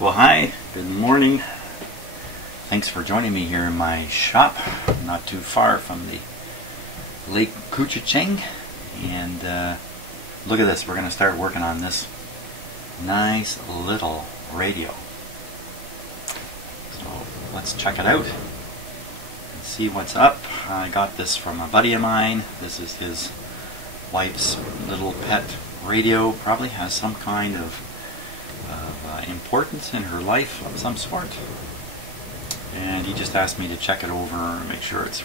Well, hi, good morning. Thanks for joining me here in my shop, not too far from the Lake Couchiching. And look at this, we're going to start working on this nice little radio. So let's check it out and see what's up. I got this from a buddy of mine. This is his wife's little pet radio. Probably has some kind of importance in her life of some sort, and he just asked me to check it over and make sure it's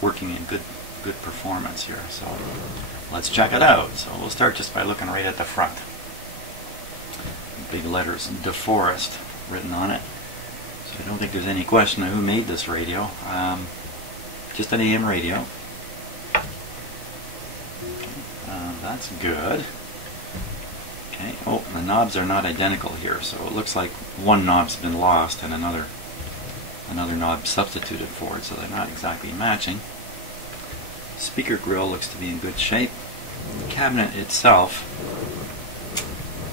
working in good performance here. So let's check it out. So we'll start just by looking right at the front. Big letters Deforest written on it, so I don't think there's any question of who made this radio. Just an AM radio. That's good. Okay. Oh, the knobs are not identical here, so it looks like one knob's been lost and another knob substituted for it, so they're not exactly matching. Speaker grill looks to be in good shape. The cabinet itself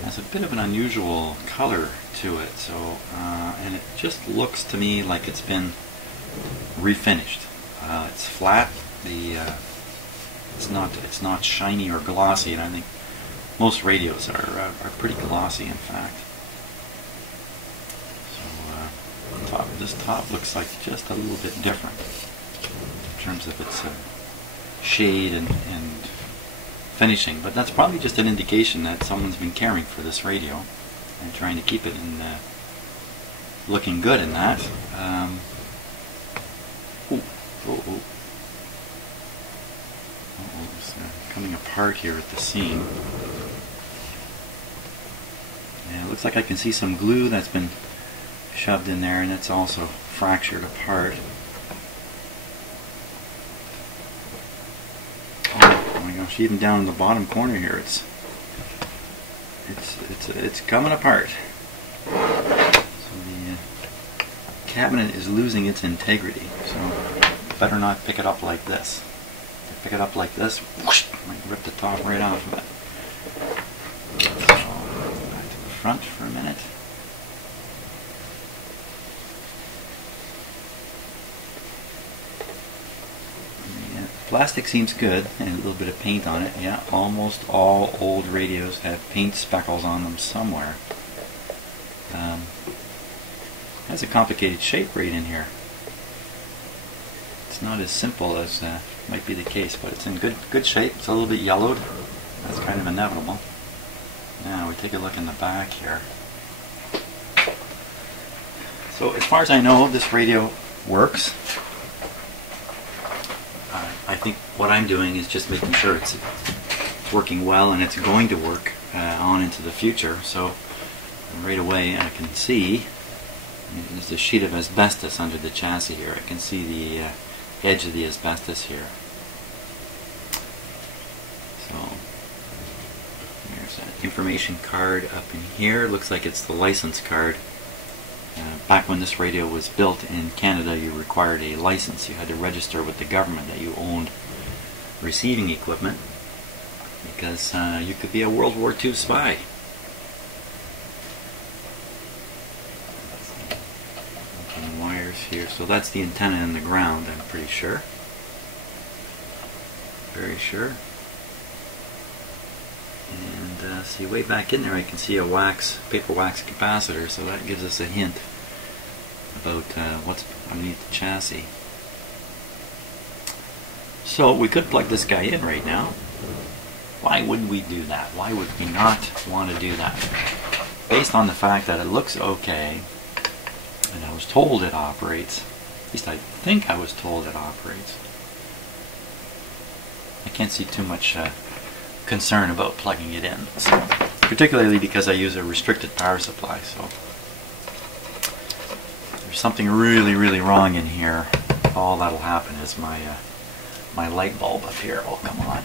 has a bit of an unusual color to it, so and it just looks to me like it's been refinished. It's flat. It's not shiny or glossy, and I think most radios are pretty glossy, in fact. So this top looks like just a little bit different in terms of its shade and finishing, but that's probably just an indication that someone's been caring for this radio and trying to keep it in looking good in that. It's coming apart here at the seam. Yeah, it looks like I can see some glue that's been shoved in there, and it's also fractured apart. Oh my gosh! Even down in the bottom corner here, it's coming apart. So the cabinet is losing its integrity. So better not pick it up like this. If I pick it up like this, whoosh, I might rip the top right off of it. Front for a minute. Yeah, plastic seems good, and a little bit of paint on it. Yeah, almost all old radios have paint speckles on them somewhere. Has a complicated shape right in here. It's not as simple as might be the case, but it's in good shape. It's a little bit yellowed. That's kind of inevitable. Now we take a look in the back here. So as far as I know, this radio works. I think what I'm doing is just making sure it's working well, and it's going to work on into the future. So right away I can see there's a sheet of asbestos under the chassis here. I can see the edge of the asbestos here. So there's an information card up in here. Looks like it's the license card. Back when this radio was built in Canada, you required a license. You had to register with the government that you owned receiving equipment, because you could be a World War II spy. Open the wires here. So that's the antenna in the ground, I'm pretty sure. Very sure. And see, way back in there I can see a paper wax capacitor, so that gives us a hint about what's underneath the chassis. So we could plug this guy in right now. Why would we do that? Why would we not want to do that? Based on the fact that it looks okay, and I was told it operates, at least I think I was told it operates. I can't see too much concern about plugging it in, so, particularly because I use a restricted power supply. So if there's something really wrong in here, all that'll happen is my light bulb up here. Oh, come on.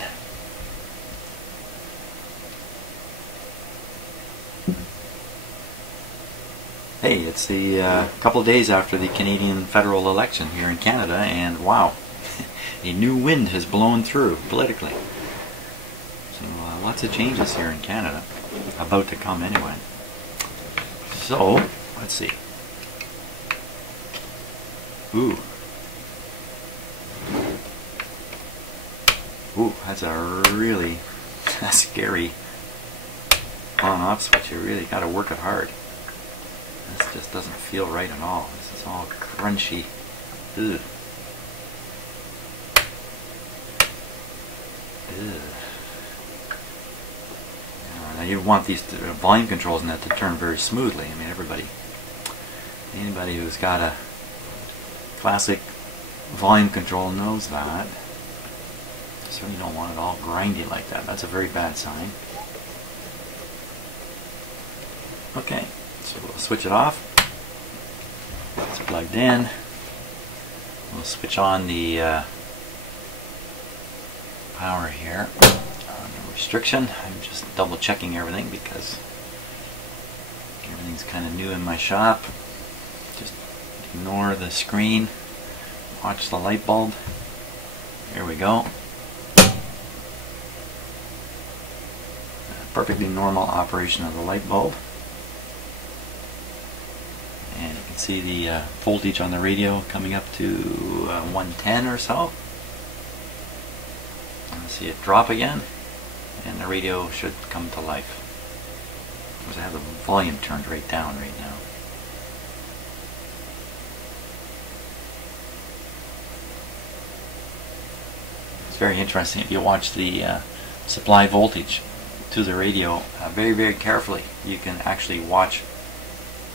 Hey, it's the couple of days after the Canadian federal election here in Canada, and wow, a new wind has blown through politically. So lots of changes here in Canada, about to come anyway. So Let's see. Ooh. Ooh, that's a really scary on-off switch. You really got to work it hard. This just doesn't feel right at all. This is all crunchy. Ugh. Ugh. Now you want these volume controls in that to turn very smoothly. I mean, anybody who's got a classic volume control knows that. You certainly don't want it all grindy like that. That's a very bad sign. Okay, so we'll switch it off. It's plugged in. We'll switch on the power here. The restriction. I'm just double checking everything because everything's kind of new in my shop. Just ignore the screen. Watch the light bulb. Here we go. Perfectly normal operation of the light bulb. And you can see the voltage on the radio coming up to 110 or so. I'll see it drop again, and the radio should come to life. Because I have the volume turned right down right now. It's very interesting if you watch the supply voltage to the radio very, very carefully. You can actually watch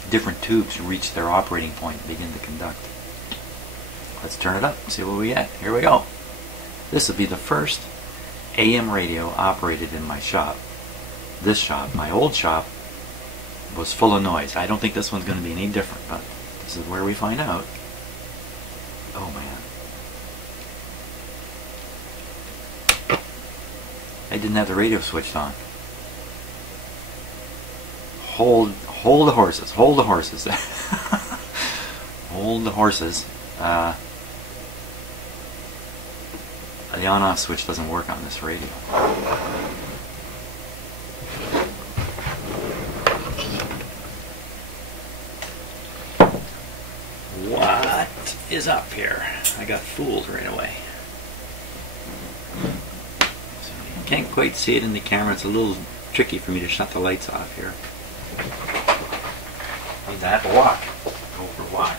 different tubes reach their operating point and begin to conduct. Let's turn it up and see what we get. Here we go. This will be the first AM radio operated in my shop. This shop, my old shop, was full of noise. I don't think this one's going to be any different, but this is where we find out. Oh man. I didn't have the radio switched on. Hold the horses. Hold the horses. Hold the horses. The on-off switch doesn't work on this radio. What is up here? I got fooled right away. So you can't quite see it in the camera. It's a little tricky for me to shut the lights off here. Need to have a walk. Go for a walk.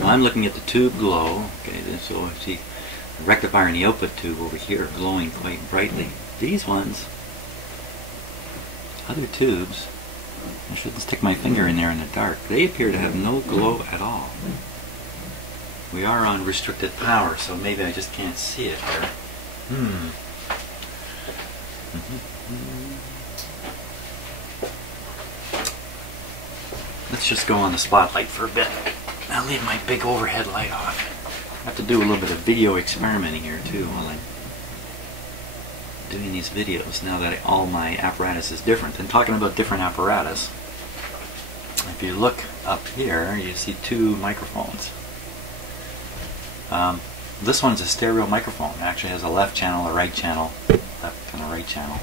So I'm looking at the tube glow. Okay, so I see the rectifier in the output tube over here glowing quite brightly. These ones, other tubes, I shouldn't stick my finger in there in the dark. They appear to have no glow at all. We are on restricted power, so maybe I just can't see it here. Let's just go on the spotlight for a bit. I'll leave my big overhead light off. I have to do a little bit of video experimenting here too while I'm doing these videos, now that all my apparatus is different. And talking about different apparatus, if you look up here, you see two microphones. This one's a stereo microphone. It actually has a left channel, a right channel, left and a right channel.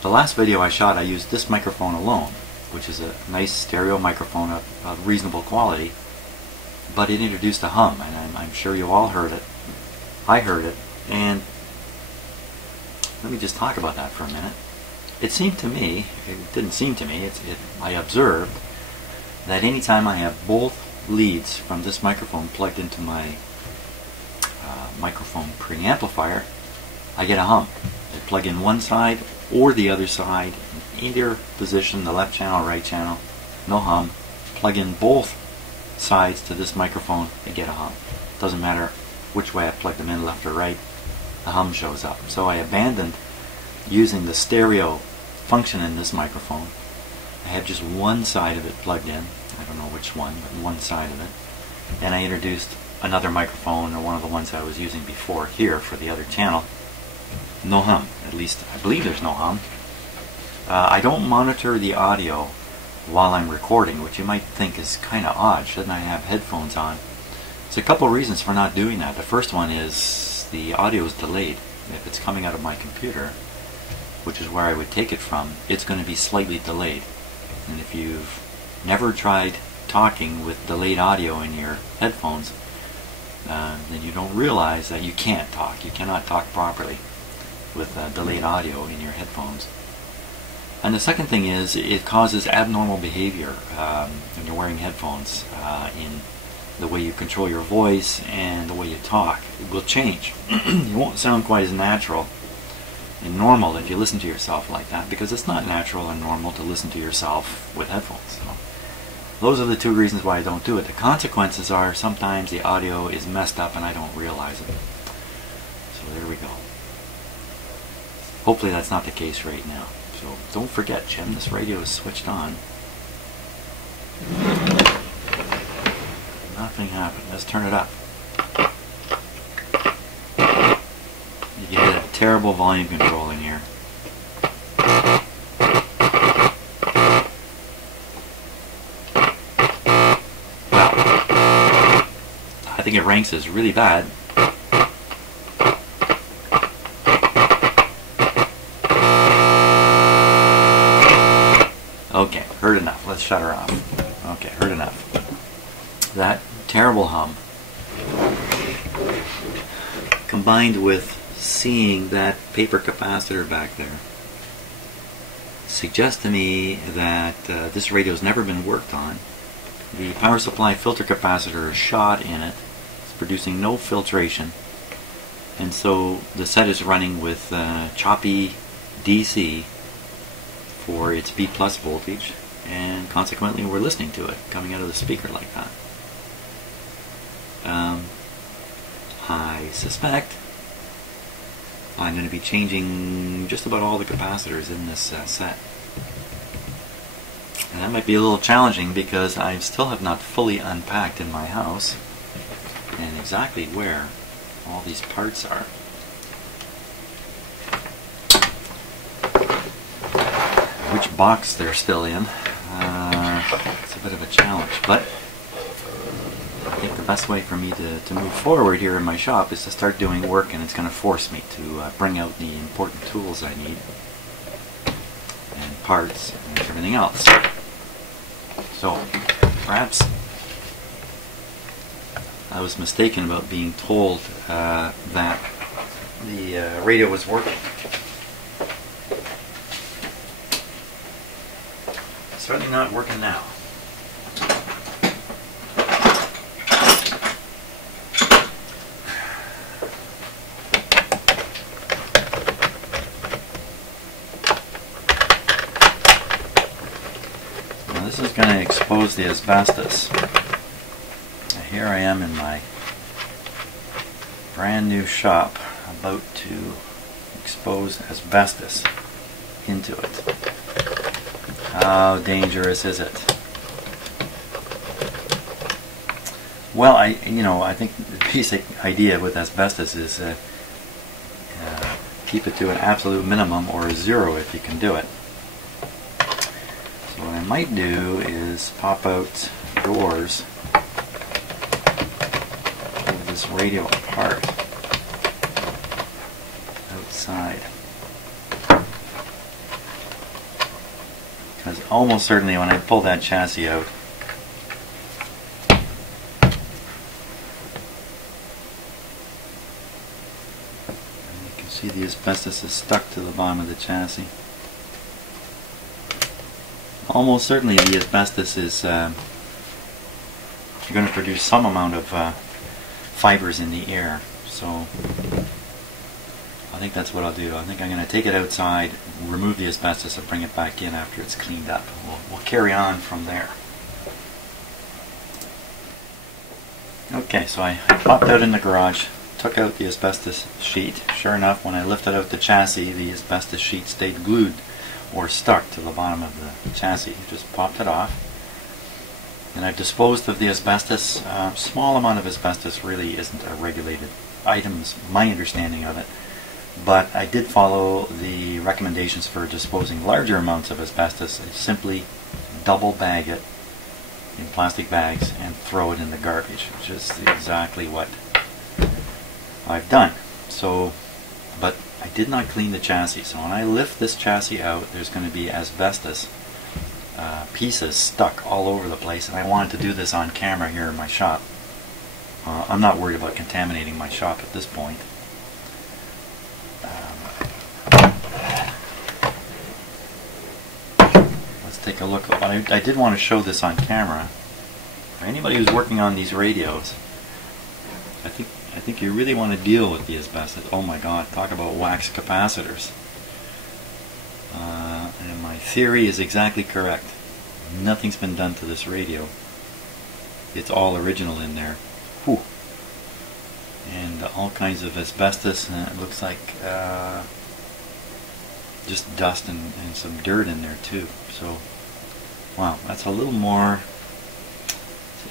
The last video I shot, I used this microphone alone, which is a nice stereo microphone of reasonable quality, but it introduced a hum, and I'm sure you all heard it. I heard it, and let me just talk about that for a minute. It seemed to me, it didn't seem to me, I observed that anytime I have both leads from this microphone plugged into my microphone preamplifier, I get a hum. I plug in one side or the other side, in either position, the left channel, right channel, no hum. Plug in both sides to this microphone, I get a hum. Doesn't matter which way I plug them in, left or right, the hum shows up. So I abandoned using the stereo function in this microphone. I have just one side of it plugged in. I don't know which one, but one side of it. And I introduced another microphone, or one of the ones I was using before here for the other channel. No hum. At least I believe there's no hum. I don't monitor the audio while I'm recording, which you might think is kind of odd. Shouldn't I have headphones on? There's a couple reasons for not doing that. The first one is the audio is delayed. if it's coming out of my computer, which is where I would take it from, it's going to be slightly delayed. And if you've never tried talking with delayed audio in your headphones, then you don't realize that you can't talk. You cannot talk properly with delayed audio in your headphones. And the second thing is, it causes abnormal behavior when you're wearing headphones in the way you control your voice and the way you talk. It will change. You won't sound quite as natural and normal if you listen to yourself like that, because it's not natural and normal to listen to yourself with headphones. So those are the two reasons why I don't do it. The consequences are sometimes the audio is messed up and I don't realize it. So there we go. Hopefully that's not the case right now. So don't forget, Jim, this radio is switched on. Nothing happened. Let's turn it up. You get a terrible volume control in here. Well, I think it ranks as really bad. Okay, heard enough. Let's shut her off. Okay, heard enough. That terrible hum, combined with seeing that paper capacitor back there, suggests to me that this radio's never been worked on. The power supply filter capacitor is shot in it. It's producing no filtration. And so the set is running with choppy DC for its B+ voltage, and consequently we're listening to it coming out of the speaker like that. I suspect I'm going to be changing just about all the capacitors in this set. And that might be a little challenging because I still have not fully unpacked in my house and exactly where all these parts are. Which box they're still in. It's a bit of a challenge, but I think the best way for me to move forward here in my shop is to start doing work, and it's going to force me to bring out the important tools I need and parts and everything else. So perhaps I was mistaken about being told that the radio was working. Certainly not working now. Now this is going to expose the asbestos. Now here I am in my brand new shop about to expose asbestos into it. How dangerous is it? Well, I think the basic idea with asbestos is keep it to an absolute minimum or a zero if you can do it. So what I might do is pop out doors of this radio apart outside. Because almost certainly when I pull that chassis out, you can see the asbestos is stuck to the bottom of the chassis. Almost certainly the asbestos is going to produce some amount of fibers in the air. So I think that's what I'll do. I think I'm going to take it outside, remove the asbestos, and bring it back in after it's cleaned up. We'll carry on from there. Okay, so I popped out in the garage, took out the asbestos sheet. Sure enough, when I lifted out the chassis, the asbestos sheet stayed glued or stuck to the bottom of the chassis. Just popped it off. And I've disposed of the asbestos. Small amount of asbestos really isn't a regulated item, is my understanding of it. But I did follow the recommendations for disposing larger amounts of asbestos. I simply double bag it in plastic bags and throw it in the garbage, which is exactly what I've done. So but I did not clean the chassis. So when I lift this chassis out, there's going to be asbestos pieces stuck all over the place, and I wanted to do this on camera here in my shop. I'm not worried about contaminating my shop at this point. Let's take a look. I did want to show this on camera. For anybody who's working on these radios, I think you really want to deal with the asbestos. Oh my God, talk about wax capacitors. And my theory is exactly correct. Nothing's been done to this radio. It's all original in there. Whew. And all kinds of asbestos, and it looks like just dust and some dirt in there too. So, wow, that's a little more.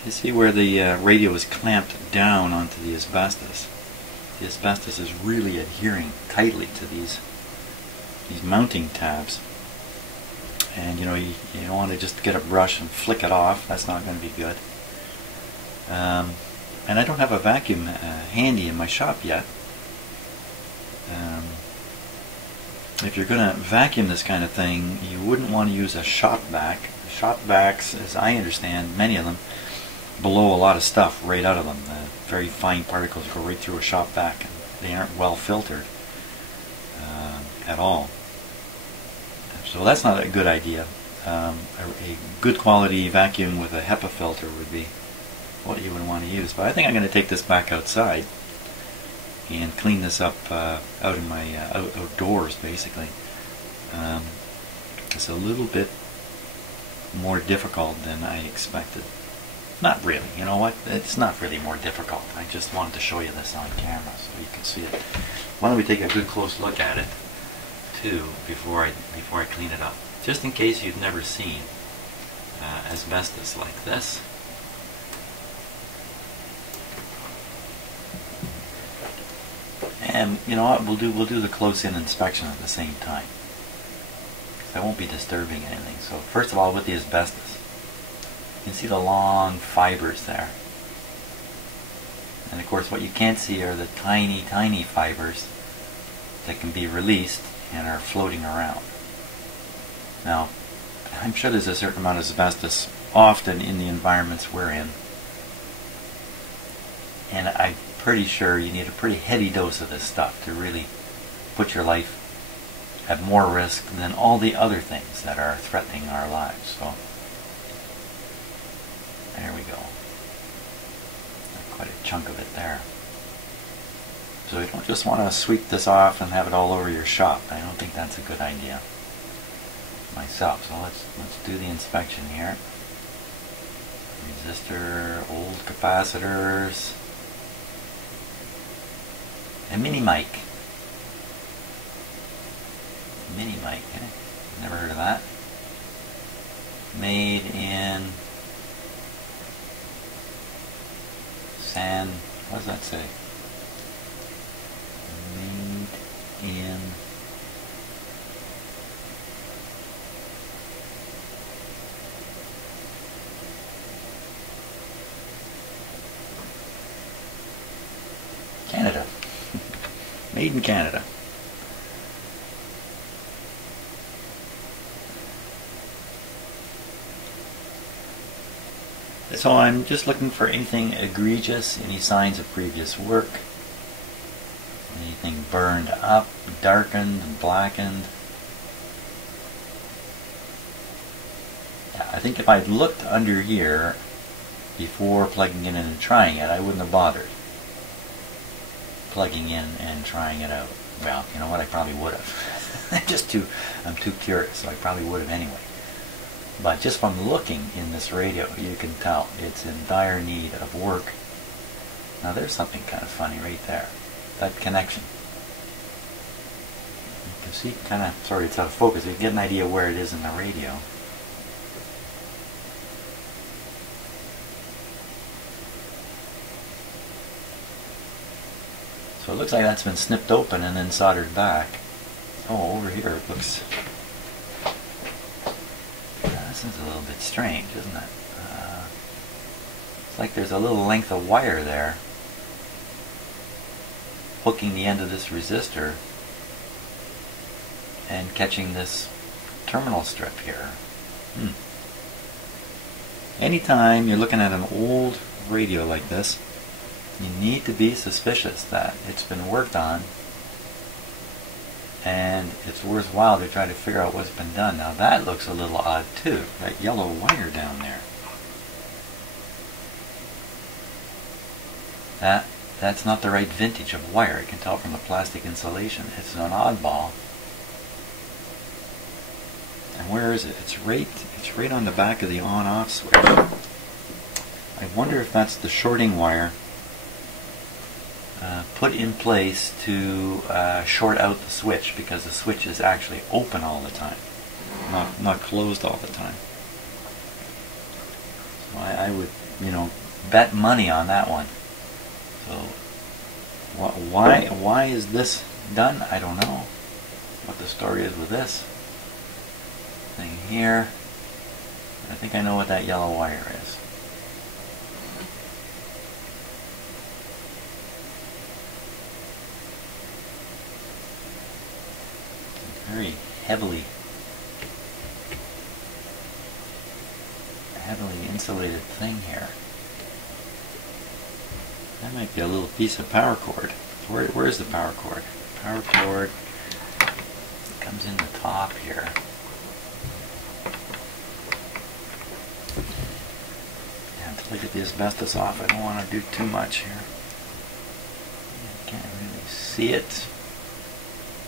You see where the radio is clamped down onto the asbestos. The asbestos is really adhering tightly to these mounting tabs. And you know, you don't want to just get a brush and flick it off. That's not going to be good. And I don't have a vacuum handy in my shop yet. If you're going to vacuum this kind of thing, you wouldn't want to use a shop vac. Shop vacs, as I understand, many of them blow a lot of stuff right out of them. Very fine particles go right through a shop vac, and they aren't well filtered at all. So that's not a good idea. A good quality vacuum with a HEPA filter would be what you would want to use. But I think I'm going to take this back outside and clean this up out in my outdoors, basically. It's a little bit more difficult than I expected. Not really, you know what? It's not really more difficult. I just wanted to show you this on camera so you can see it. Why don't we take a good close look at it too before I clean it up, just in case you've never seen asbestos like this. And you know what? We'll do the close-in inspection at the same time. I won't be disturbing anything. So first of all, with the asbestos, you can see the long fibers there. And of course, what you can't see are the tiny, tiny fibers that can be released and are floating around. Now, I'm sure there's a certain amount of asbestos often in the environments we're in. And I'm pretty sure you need a pretty heavy dose of this stuff to really put your life at more risk than all the other things that are threatening our lives. So, there we go. Quite a chunk of it there. So you don't just want to sweep this off and have it all over your shop. I don't think that's a good idea myself. So let's do the inspection here. Resistor, old capacitors, a mini mic. Mini mic, eh? Never heard of that. Made in what does that say? Made in Canada. Made in Canada. So I'm just looking for anything egregious, any signs of previous work, anything burned up, darkened, and blackened. Yeah, I think if I'd looked under here before plugging it in and trying it, I wouldn't have bothered plugging in and trying it out. Well, you know what, I probably would have. I'm too curious, so I probably would have anyway. But just from looking in this radio, you can tell it's in dire need of work. Now there's something kind of funny right there. That connection. You can see kind of, sorry it's out of focus, you can get an idea where it is in the radio. So it looks like that's been snipped open and then soldered back. Oh, over here it looks... This is a little bit strange, isn't it? It's like there's a little length of wire there hooking the end of this resistor and catching this terminal strip here. Anytime you're looking at an old radio like this, you need to be suspicious that it's been worked on, and it's worthwhile to try to figure out what's been done. Now that looks a little odd too, that yellow wire down there. That's not the right vintage of wire. You can tell from the plastic insulation. It's an oddball. And where is it? It's right on the back of the on-off switch. I wonder if that's the shorting wire put in place to short out the switch, because the switch is actually open all the time, not closed all the time. So I would, bet money on that one. So why is this done? I don't know what the story is with this thing here. I think I know what that yellow wire is. Very heavily insulated thing here. That might be a little piece of power cord. Where's the power cord? Power cord comes in the top here. And to look at the asbestos off, I don't want to do too much here. I can't really see it.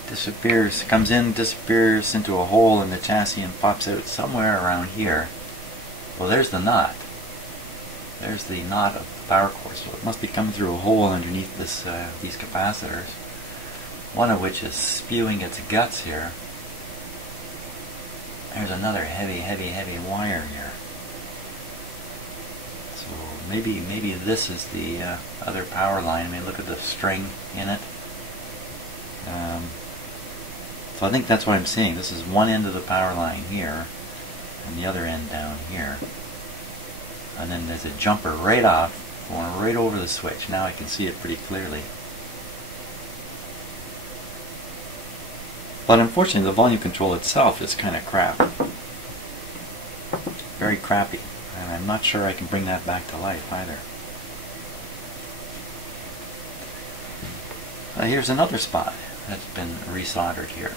Disappears, comes in, disappears into a hole in the chassis and pops out somewhere around here. Well, there's the knot. There's the knot of the power cord, so it must be coming through a hole underneath this these capacitors, one of which is spewing its guts here. There's another heavy wire here. So maybe this is the other power line. I mean, look at the string in it. So I think that's what I'm seeing. This is one end of the power line here, and the other end down here. And then there's a jumper right off, going right over the switch. Now I can see it pretty clearly. But unfortunately, the volume control itself is kind of crap. Very crappy. And I'm not sure I can bring that back to life either. Here's another spot that's been resoldered here.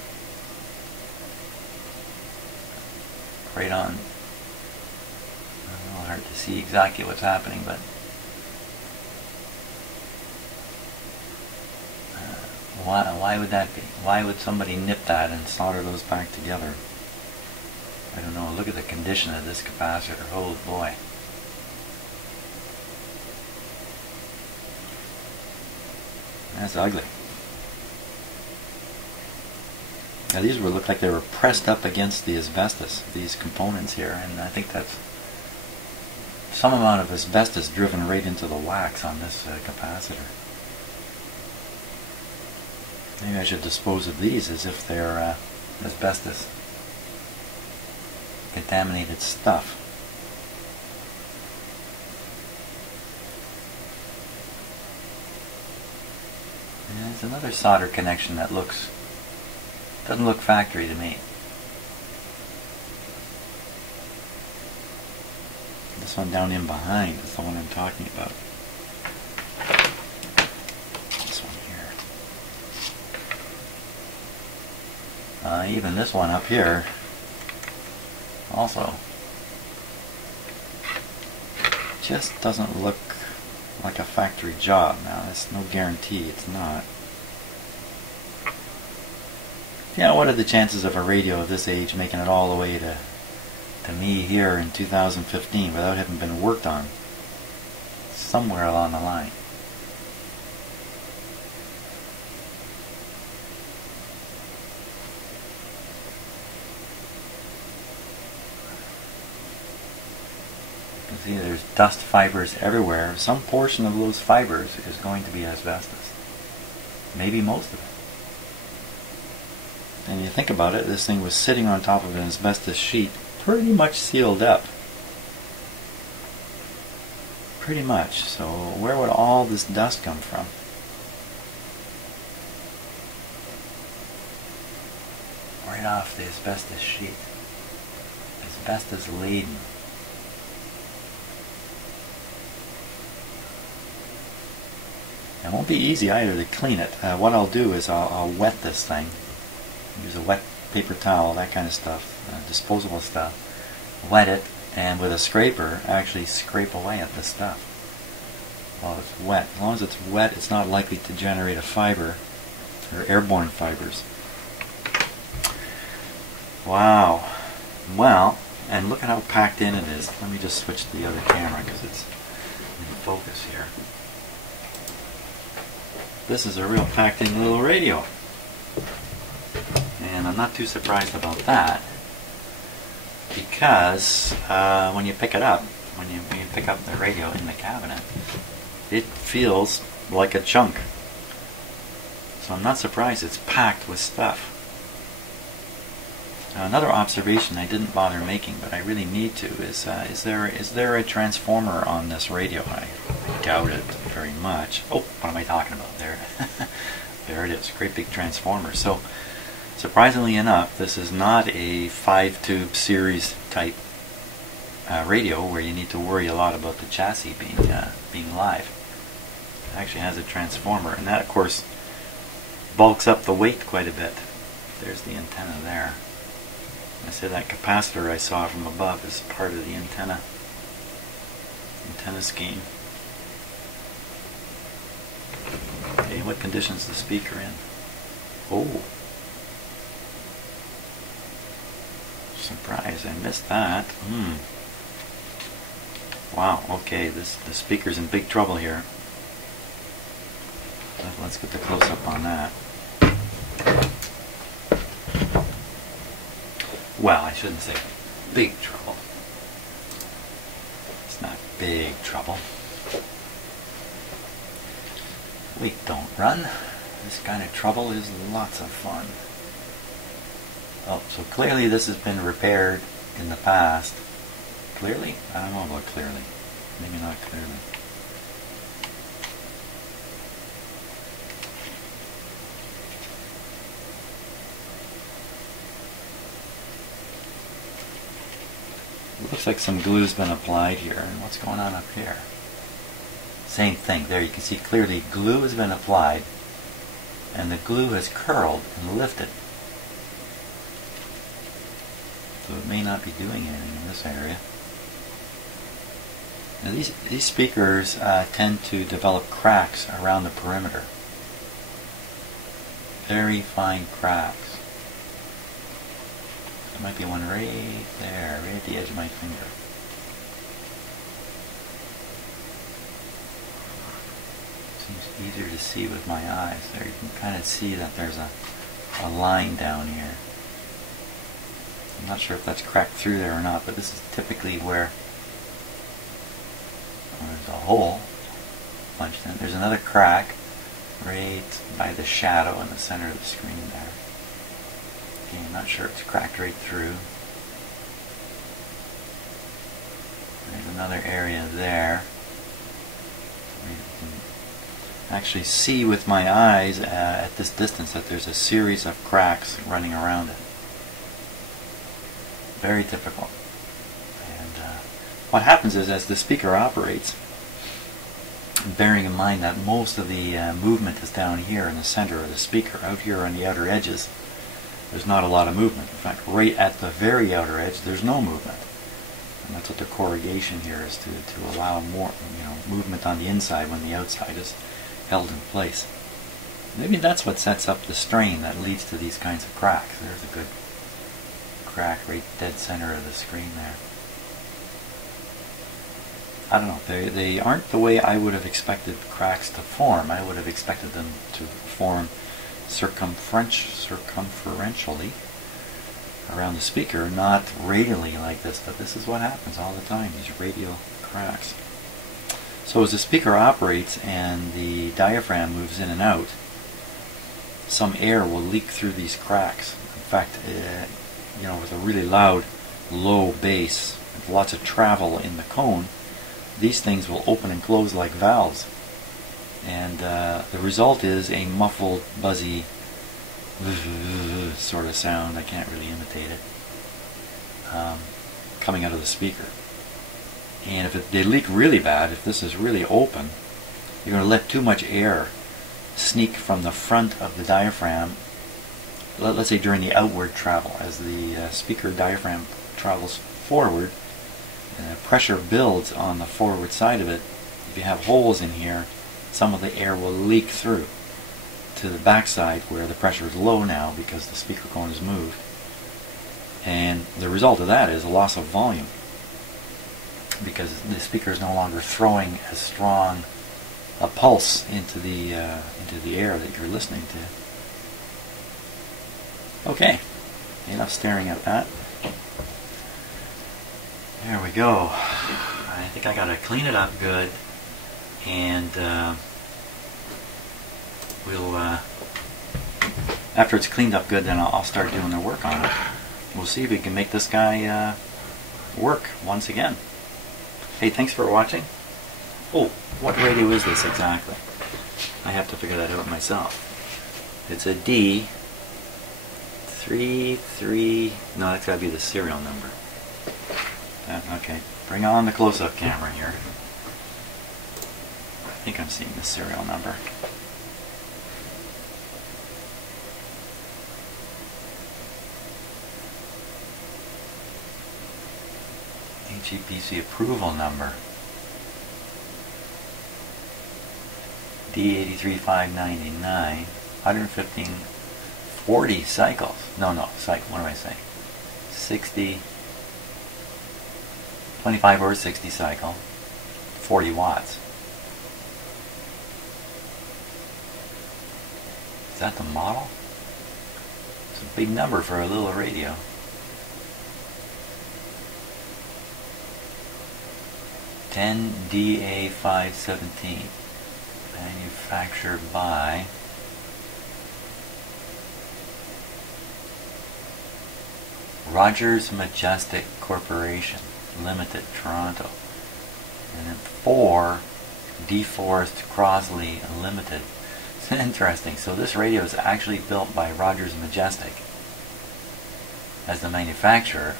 Right on. A little hard to see exactly what's happening, but why would that be? Why would somebody nip that and solder those back together? I don't know. Look at the condition of this capacitor. Oh boy. That's ugly. Now these would look like they were pressed up against the asbestos, these components here, and I think that's some amount of asbestos driven right into the wax on this capacitor. Maybe I should dispose of these as if they're asbestos contaminated stuff. And there's another solder connection that doesn't look factory to me. This one down in behind is the one I'm talking about. This one here. Even this one up here also just doesn't look like a factory job. Now that's no guarantee it's not. Yeah, what are the chances of a radio of this age making it all the way to me here in 2015 without having been worked on somewhere along the line? You can see there's dust fibers everywhere. Some portion of those fibers is going to be asbestos. Maybe most of it. And you think about it, this thing was sitting on top of an asbestos sheet, pretty much sealed up. Pretty much. So where would all this dust come from? right off the asbestos sheet. Asbestos laden. It won't be easy either to clean it. What I'll do is I'll wet this thing. Use a wet paper towel, that kind of stuff, disposable stuff. Wet it, and with a scraper, actually scrape away at the stuff while it's wet. As long as it's wet, it's not likely to generate a fiber, or airborne fibers. Wow. Well, and look at how packed in it is. Let me just switch to the other camera because it's in focus here. This is a real packed in little radio. And I'm not too surprised about that, because when you pick it up, when you pick up the radio in the cabinet, it feels like a chunk. So I'm not surprised it's packed with stuff. Now, another observation I didn't bother making, but I really need to, is there a transformer on this radio? I doubt it very much. Oh, what am I talking about there? There it is, great big transformer. So, surprisingly enough, this is not a 5-tube series type radio where you need to worry a lot about the chassis being live. It actually has a transformer, and that, of course, bulks up the weight quite a bit. There's the antenna there. I say that capacitor I saw from above is part of the antenna scheme. Okay, what condition is the speaker in? Oh, surprise! I missed that. Wow. Okay, the speaker's in big trouble here. Let's get the close-up on that. Well, I shouldn't say big trouble. It's not big trouble. Wait, don't run. This kind of trouble is lots of fun. Oh, so clearly this has been repaired in the past. Clearly? I don't know about clearly. Maybe not clearly. It looks like some glue's been applied here. And what's going on up here? Same thing. There you can see clearly glue has been applied, and the glue has curled and lifted. So it may not be doing anything in this area. Now these speakers tend to develop cracks around the perimeter. Very fine cracks. There might be one right there, right at the edge of my finger. Seems easier to see with my eyes. There you can kind of see that there's a line down here. I'm not sure if that's cracked through there or not, but this is typically where there's a hole punched in. There's another crack right by the shadow in the center of the screen there. Okay, I'm not sure if it's cracked right through. There's another area there. You can actually see with my eyes at this distance that there's a series of cracks running around it. Very typical. And what happens is, as the speaker operates, bearing in mind that most of the movement is down here in the center of the speaker, out here on the outer edges, there's not a lot of movement. In fact, right at the very outer edge, there's no movement. And that's what the corrugation here is, to allow more, movement on the inside when the outside is held in place. Maybe that's what sets up the strain that leads to these kinds of cracks. There's a good crack right dead center of the screen there. I don't know. They aren't the way I would have expected cracks to form. I would have expected them to form circumferentially around the speaker, not radially like this, but this is what happens all the time, these radial cracks. So as the speaker operates and the diaphragm moves in and out, some air will leak through these cracks. In fact, with a really loud, low bass, with lots of travel in the cone, these things will open and close like valves. And the result is a muffled, buzzy sort of sound. I can't really imitate it. Coming out of the speaker. And if they leak really bad, if this is really open, you're going to let too much air sneak from the front of the diaphragm, let's say during the outward travel. As the speaker diaphragm travels forward, pressure builds on the forward side of it. If you have holes in here, some of the air will leak through to the back side where the pressure is low now because the speaker cone is moved. And the result of that is a loss of volume, because the speaker is no longer throwing as strong a pulse into the air that you're listening to. Okay, enough staring at that. There we go. I think I gotta clean it up good, and we'll after it's cleaned up good, then I'll start doing the work on it. We'll see if we can make this guy work once again. Hey, thanks for watching. Oh, what radio is this exactly? I have to figure that out myself. It's a D33. No, that's got to be the serial number. Okay, bring on the close-up camera here. I think I'm seeing the serial number. HEPC approval number. D83599, 115, 40 cycles. No, cycle, what am I saying? 60, 25 or 60 cycle, 40 watts. Is that the model? It's a big number for a little radio. "10DA517, manufactured by Rogers Majestic Corporation Limited, Toronto." And then 4, Deforest Crosley Limited. It's interesting. So this radio is actually built by Rogers Majestic as the manufacturer,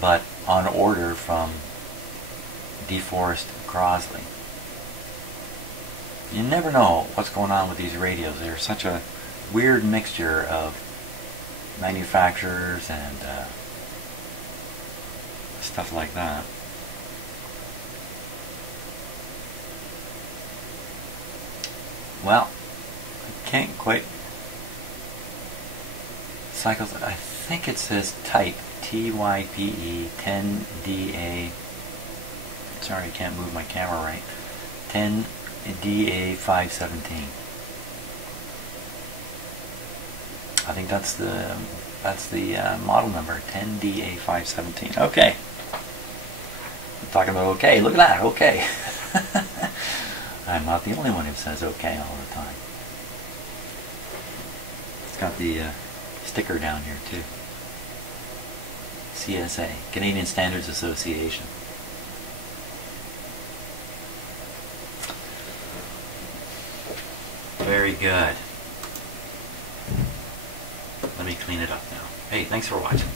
but on order from Deforest Crosley. You never know what's going on with these radios. They're such a weird mixture of manufacturers and stuff like that. Well, I can't quite cycles. I think it says type TYPE 10DA. Sorry, I can't move my camera right. 10DA517. I think that's the model number, 10DA517. Okay. I'm talking about okay. Look at that. Okay. I'm not the only one who says okay all the time. It's got the sticker down here too. CSA, Canadian Standards Association. Very good. Let me clean it up now. Hey, thanks for watching.